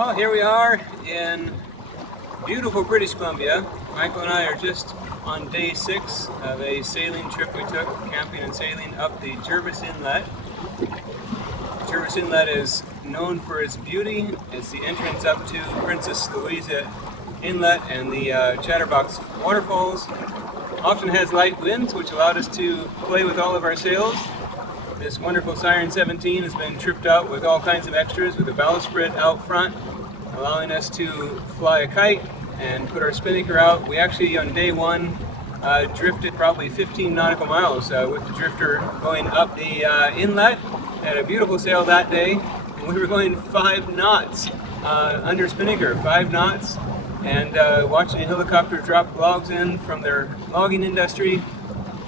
Well, here we are in beautiful British Columbia. Michael and I are just on day 6 of a sailing trip we took, camping and sailing up the Jervis Inlet. Jervis Inlet is known for its beauty. It's the entrance up to Princess Louisa Inlet and the Chatterbox waterfalls. Often has light winds, which allowed us to play with all of our sails. This wonderful Siren 17 has been tripped out with all kinds of extras, with a bowsprit out front, allowing us to fly a kite and put our spinnaker out. We actually, on day 1, drifted probably 15 nautical miles with the drifter going up the inlet. Had a beautiful sail that day, and we were going 5 knots under spinnaker, 5 knots, and watching a helicopter drop logs in from their logging industry.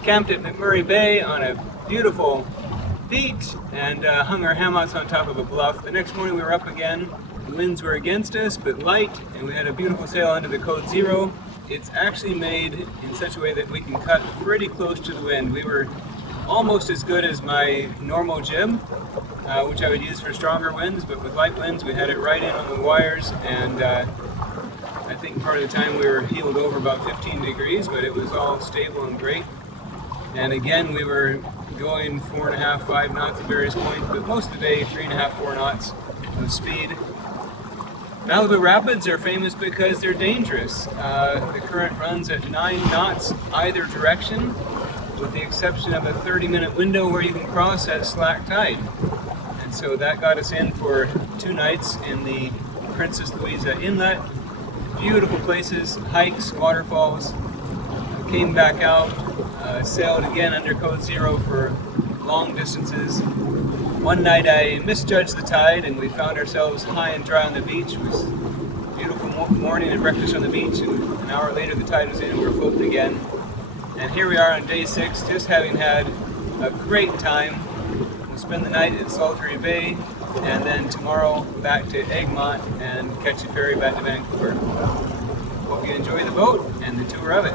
Camped at McMurray Bay on a beautiful beach and hung our hammocks on top of a bluff. The next morning we were up again. The winds were against us, but light, and we had a beautiful sail under the code 0. It's actually made in such a way that we can cut pretty close to the wind. We were almost as good as my normal jib, which I would use for stronger winds, but with light winds we had it right in on the wires, and I think part of the time we were heeled over about 15 degrees, but it was all stable and great. And again, we were going 4.5, 5 knots at various points, but most of the day 3.5, 4 knots of speed. Malibu Rapids are famous because they're dangerous. The current runs at 9 knots either direction, with the exception of a 30-minute window where you can cross at slack tide. And so that got us in for 2 nights in the Princess Louisa Inlet. Beautiful places, hikes, waterfalls. Came back out, sailed again under code 0 for long distances. One night I misjudged the tide and we found ourselves high and dry on the beach. It was a beautiful morning and breakfast on the beach, and an hour later the tide was in and we were floating again. And here we are on day 6, just having had a great time. We'll spend the night at Saltery Bay, and then tomorrow back to Egmont and catch a ferry back to Vancouver. Hope you enjoy the boat and the tour of it.